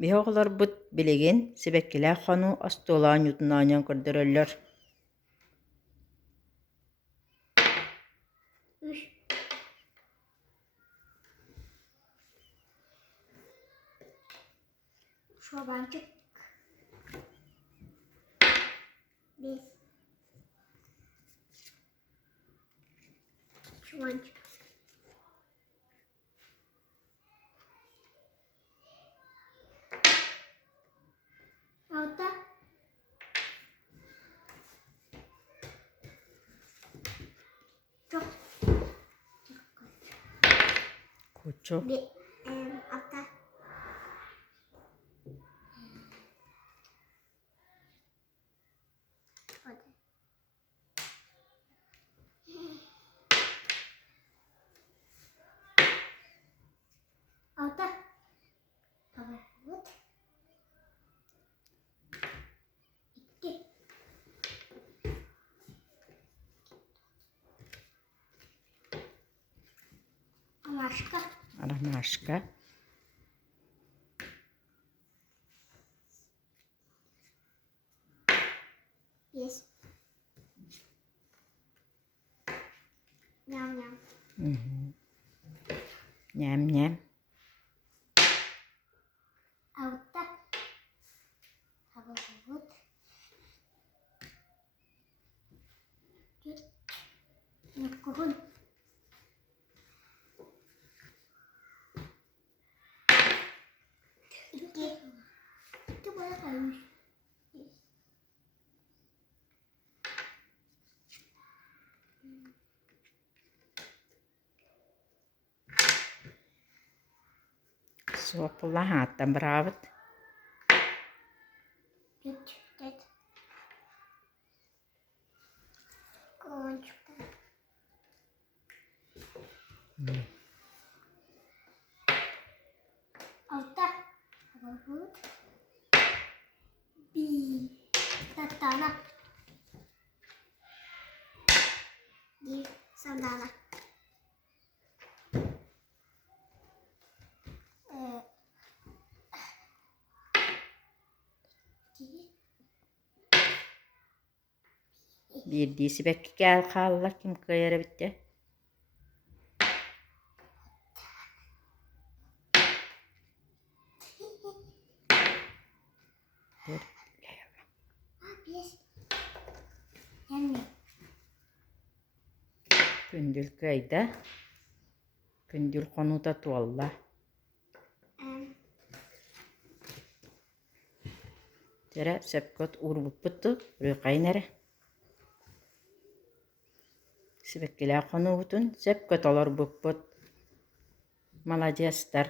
Биһэ оҕолорбут билигин сибэккилээх хону остуолаан ютунаанян көрдөрөллөр. Üç. Çobancık. Beş. Çobancık. Altı. Çok. Кучу. Altı. Hadi. Altı. Tamam. Вот. İki. Amaşka. Ромашка. Beş. Ням-ням. Ням-ням. Altta. Hava bulut. Nukkuhun. İki. İki bana kalmış. Суоппула хааттан быраабыт. Üç. Dört. Konçukta. Altta. Hava bulut. Bir. Tatana. Bir. Sandala. İki. Биирдии сибэкки кээл хаалла ким кыайарабитте. Beş. Yani. Күндүл кыайда. Күндүл хонута туолла. Терэ сөпкөт урбуппутту рыйкайнары. Сибэккилээх хонуутун сөпкөт олорбуппут. Молодецтар.